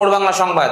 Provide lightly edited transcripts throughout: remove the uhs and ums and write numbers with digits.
বাংলা সংবাদ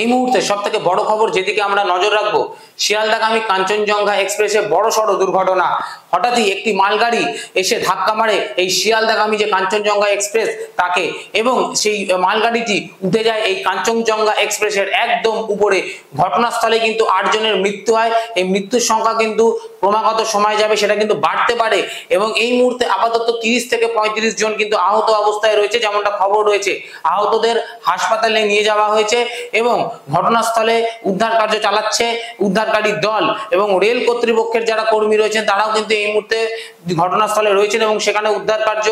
এই মুহূর্তে সবথেকে বড় খবর যেদিকে আমরা নজর রাখবো, শিয়ালদাগামী কাঞ্চনজঙ্ঘা এক্সপ্রেসে বড়সড় দুর্ঘটনা। হঠাৎই একটি মালগাড়ি এসে ধাক্কা মারে এই শিয়ালদাগামী যে কাঞ্চনজঙ্ঘা এক্সপ্রেস তাকে, এবং সেই মালগাড়িটি উঠে যায় এই কাঞ্চনজঙ্ঘা এক্সপ্রেসের একদম উপরে। ঘটনাস্থলে কিন্তু 8 জনের মৃত্যু হয়। এই মৃত্যুর সংখ্যা কিন্তু ক্রমাগত সময় যাবে সেটা কিন্তু বাড়তে পারে, এবং এই মুহূর্তে আপাতত 30 থেকে 35 জন কিন্তু আহত অবস্থায় রয়েছে, যেমনটা খবর রয়েছে। আহতদের হাসপাতালে নিয়ে যাওয়া হয়েছে এবং ঘটনাস্থলে উদ্ধার কার্য চালাচ্ছে উদ্ধারকারী দল, এবং রেল কর্তৃপক্ষের যারা কর্মী রয়েছেন তারাও কিন্তু এই মুহূর্তে ঘটনাস্থলে রয়েছেন এবং সেখানে উদ্ধার কার্য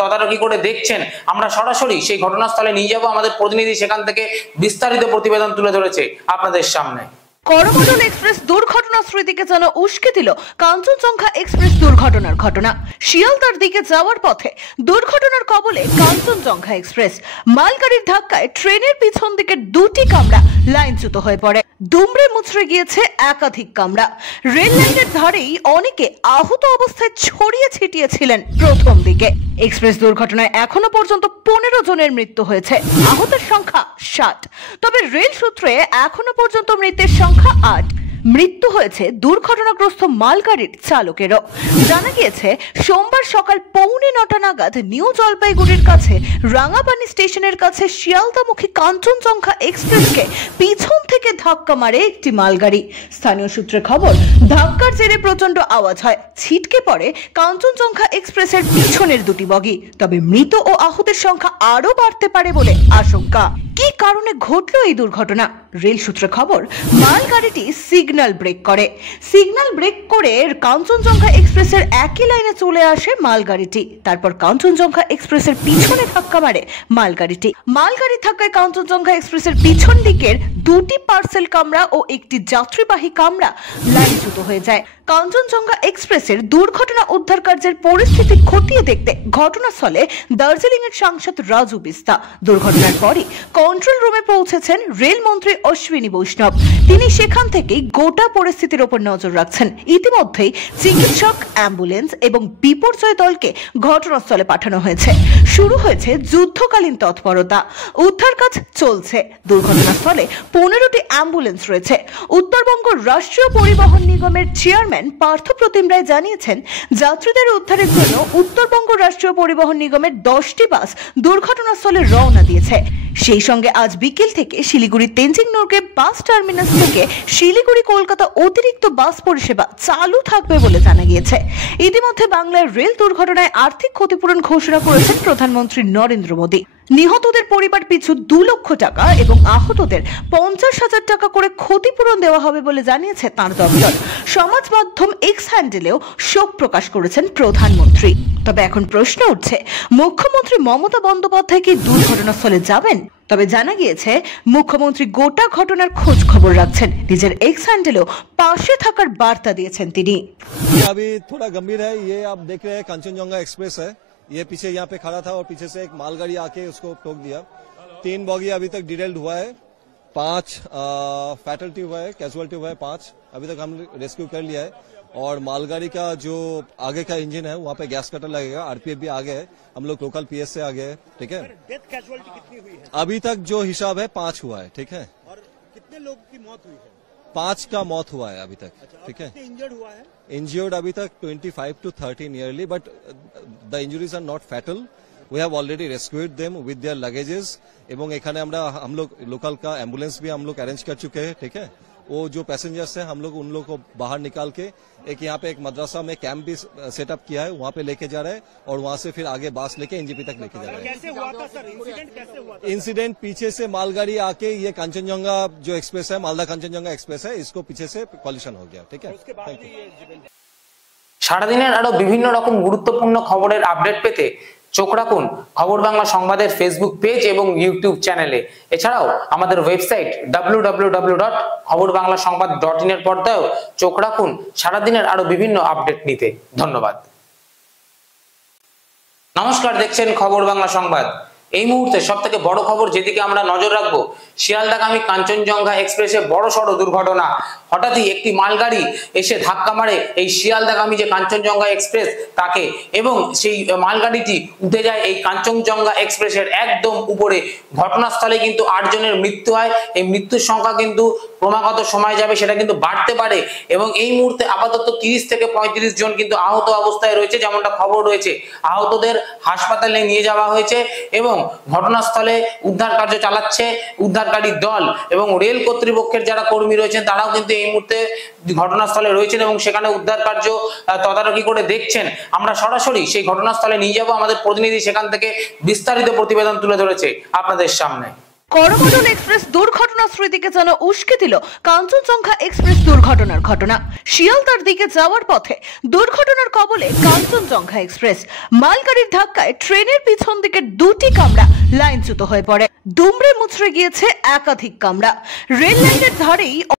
তদারকি করে দেখছেন। আমরা সরাসরি সেই ঘটনাস্থলে নিয়ে যাব, আমাদের প্রতিনিধি সেখান থেকে বিস্তারিত প্রতিবেদন তুলে ধরেছে আপনাদের সামনে। করমণ্ডল এক্সপ্রেস দুর্ঘটনা স্মৃতিকে যেন উস্কে দিল কাঞ্চনজঙ্ঘা এক্সপ্রেস দুর্ঘটনার ঘটনা। শিয়ালদার দিকে যাওয়ার পথে দুর্ঘটনার কবলে কাঞ্চনজঙ্ঘা এক্সপ্রেস। মালগাড়ির ধাক্কায় ট্রেনের পিছন দিকের 2টি কামরা লাইনচ্যুত হয়ে পড়ে, দুমড়ে মুচড়ে গিয়েছে একাধিক কামরা। রেল লাইনের ধারেই অনেকে আহত অবস্থায় ছড়িয়ে ছিটিয়ে ছিলেন প্রথম দিকে। এক্সপ্রেস দুর্ঘটনায় এখনো পর্যন্ত 15 জনের মৃত্যু হয়েছে, আহতের সংখ্যা 60। তবে রেল সূত্রে এখনো পর্যন্ত মৃতের সংখ্যা 8। মৃত্যু হয়েছে দুর্ঘটনাগ্রস্ত মালগাড়ির চালকেরও। জানা গিয়েছে সোমবার সকাল 8:45 নাগাদ নিউ জলপাইগুড়ির কাছে রাঙাপানি স্টেশনের কাছে শিয়ালদামুখী কাঞ্চনজঙ্ঘা এক্সপ্রেসকে পিছন থেকে ধাক্কা মারে একটি মালগাড়ি। স্থানীয় সূত্রে খবর, ধাক্কার জেরে প্রচন্ড আওয়াজ হয়, ছিটকে পড়ে কাঞ্চনজঙ্ঘা এক্সপ্রেসের পিছনের 2টি বগি। তবে মৃত ও আহতের সংখ্যা আরো বাড়তে পারে বলে আশঙ্কা। কি কারণে ঘটলো এই দুর্ঘটনা? রেল সূত্রে খবর, মালগাড়িটি সিগন্যাল ব্রেক করে কাঞ্চনজঙ্ঘা এক্সপ্রেসের একই লাইনে চলে আসে মালগাড়িটি। তারপর কাঞ্চনজঙ্ঘা এক্সপ্রেসের পিছনে ধাক্কা মারে মালগাড়িটি। মালগাড়ির ধাক্কায় কাঞ্চনজঙ্ঘা এক্সপ্রেসের পিছন দিকের 2টি পার্সেল কামরা ও একটি যাত্রীবাহী কামরা লাইনচ্যুত হয়ে যায়। কাঞ্চনজঙ্ঘা এক্সপ্রেসের দুর্ঘটনা উদ্ধার কার্যের পরিস্থিতি খতিয়ে দেখতে ঘটনাস্থলে দার্জিলিং এর সাংসদ রাজু বিস্তা। দুর্ঘটনার পরই কন্ট্রোল রুমে পৌঁছেছেন রেলমন্ত্রী অশ্বিনী বৈষ্ণব। তিনি সেখান থেকেই গোটা পরিস্থিতির উপর নজর রাখছেন। ইতিমধ্যেই চিকিৎসক, অ্যাম্বুলেন্স এবং বিপর্যয় দলকে ঘটনাস্থলে পাঠানো হয়েছে। শুরু হয়েছে যুদ্ধকালীন তৎপরতা, উদ্ধার কাজ চলছে। দুর্ঘটনাস্থলে 15টি অ্যাম্বুলেন্স রয়েছে। উত্তরবঙ্গ রাষ্ট্রীয় পরিবহন নিগমের চেয়ারম্যান পার্থপ্রতিম রায় জানিয়েছেন, যাত্রীদের উদ্ধারের জন্য উত্তরবঙ্গ রাষ্ট্রীয় পরিবহন নিগমের 10টি বাস দুর্ঘটনাস্থলে রওনা দিয়েছে। সেই সঙ্গে আজ বিকেল থেকে শিলিগুড়ি তেনজিং নরগে বাস টার্মিনাস থেকে শিলিগুড়ি কলকাতা অতিরিক্ত বাস পরিষেবা চালু থাকবে বলে জানা গিয়েছে। ইতিমধ্যে বাংলার রেল দুর্ঘটনায় আর্থিক ক্ষতিপূরণ ঘোষণা করেছেন প্রধানমন্ত্রী নরেন্দ্র মোদী। নিহতদের পরিবার পিছু 2 লক্ষ টাকা এবং আহতদের 50,000 টাকা করে ক্ষতিপূরণ দেওয়া হবে বলে জানিয়েছে তাঁর দপ্তর। সমাজ মাধ্যম এক্স হ্যান্ডেলেও শোক প্রকাশ করেছেন প্রধানমন্ত্রী। তবে এখন প্রশ্ন উঠছে, মুখ্যমন্ত্রী মমতা বন্দ্যোপাধ্যায় কি দুর্ঘটনাস্থলে যাবেন? তবে জানা গিয়েছে মুখ্যমন্ত্রী গোটা ঘটনার খোঁজ খবর রাখছেন। নিজের এক্স হ্যান্ডেলেও পাশে থাকার বার্তা দিয়েছেন তিনি। अभी थोड़ा गंभीर है, ये आप देख रहे हैं कांचनजंगा एक्सप्रेस है, ये पीछे यहाँ पे खड़ा था और पीछे से एक मालगाड़ी आके उसको ठोक दिया। 3 बॉगी अभी तक डिटेल्ड हुआ है, 5 फैटलिटी हुआ है, कैजुअलिटी हुआ है 5 अभी तक हम रेस्क्यू कर लिया है। और मालगाड़ी का जो आगे का इंजन है वहाँ पे गैस कटर लगेगा, आरपीएफ भी आगे है, हम लोग लोकल पीएस से आगे है। ठीक है, डेथ कैजुअलिटी कितनी हुई है? अभी तक जो हिसाब है 5 हुआ है। ठीक है, और कितने लोग की मौत हुई है? 5 का मौत हुआ है अभी तक। ठीक है, इंजर्ड हुआ है? इंजर्ड अभी तक 25 to 30 nearly, but the injuries are not fatal. We have already rescued them with their luggages. एवं एखाने हम लोग लोकल का एम्बुलेंस भी हम लोग अरेंज कर चुके हैं। ठीक है, वो जो पैसेंजर्स हैं हम लोग उन लोग को बाहर निकाल के एक यहाँ पे एक मदरसा में कैंप भी सेटअप किया है, वहाँ पे लेके जा रहे हैं और वहाँ से फिर आगे बास लेके एनजीपी तक लेके जा रहे हैं। कैसे हुआ था सर इंसिडेंट? कैसे हुआ था? इंसिडेंट पीछे से मालगाड़ी आके ये कांचनजंगा जो एक्सप्रेस है, मालदा कांचनजंगा एक्सप्रेस है, इसको पीछे से कॉलिशन हो गया। ठीक है, थैंक यू। সারাদিনের আরো বিভিন্ন রকম গুরুত্বপূর্ণ খবরের আপডেট পেতে চোখ রাখুন খবর বাংলা সংবাদের ফেসবুক পেজ এবং ইউটিউব চ্যানেলে। এছাড়াও আমাদের ওয়েবসাইট www.খবরবাংলাসংবাদ.in এর পর্দায়ও চোখ রাখুন সারাদিনের আরো বিভিন্ন আপডেট নিতে। ধন্যবাদ। নমস্কার, দেখছেন খবর বাংলা সংবাদ। এই মুহূর্তে সব থেকে বড় খবর যেদিকে আমরা নজর রাখবো, শিয়ালদাগামী কাঞ্চনজঙ্ঘা এক্সপ্রেসে বড় সড় দুর্ঘটনা। হঠাৎই একটি মালগাড়ি এসে ধাক্কা মারে এই শিয়ালদাগামী যে কাঞ্চনজঙ্ঘা এক্সপ্রেস তাকে, এবং সেই মালগাড়িটি উঠে যায় এই কাঞ্চনজঙ্ঘা এক্সপ্রেসের একদম উপরে। ঘটনাস্থলে কিন্তু 8 জনের মৃত্যু হয়। এই মৃত্যুর সংখ্যা কিন্তু ক্রমাগত সময় যাবে সেটা কিন্তু বাড়তে পারে, এবং এই মুহূর্তে আপাতত 30 থেকে 35 জন কিন্তু আহত অবস্থায় রয়েছে, যেমনটা খবর রয়েছে। আহতদের হাসপাতালে নিয়ে যাওয়া হয়েছে এবং ঘটনাস্থলে উদ্ধার কার্য চালাচ্ছে উদ্ধারকারী দল, এবং রেল কর্তৃপক্ষের যারা কর্মী রয়েছেন তারাও কিন্তু এই মুহূর্তে ঘটনাস্থলে রয়েছেন এবং সেখানে উদ্ধার কার্য তদারকি করে দেখছেন। আমরা সরাসরি সেই ঘটনাস্থলে নিয়ে যাব, আমাদের প্রতিনিধি সেখান থেকে বিস্তারিত প্রতিবেদন তুলে ধরেছে আপনাদের সামনে। করমণ্ডল এক্সপ্রেস দুর্ঘটনার স্মৃতিকে যেন উস্কে দিল কাঞ্চনজঙ্ঘা এক্সপ্রেস দুর্ঘটনার ঘটনা। শিয়ালদার দিকে যাওয়ার পথে দুর্ঘটনার কবলে কাঞ্চনজঙ্ঘা এক্সপ্রেস। মালগাড়ির ধাক্কায় ট্রেনের পিছন দিকে 2টি কামরা লাইনচ্যুত হয়ে পড়ে। দুমড়ে মুচড়ে গিয়েছে একাধিক কামরা। রেল লাইনের ধারেই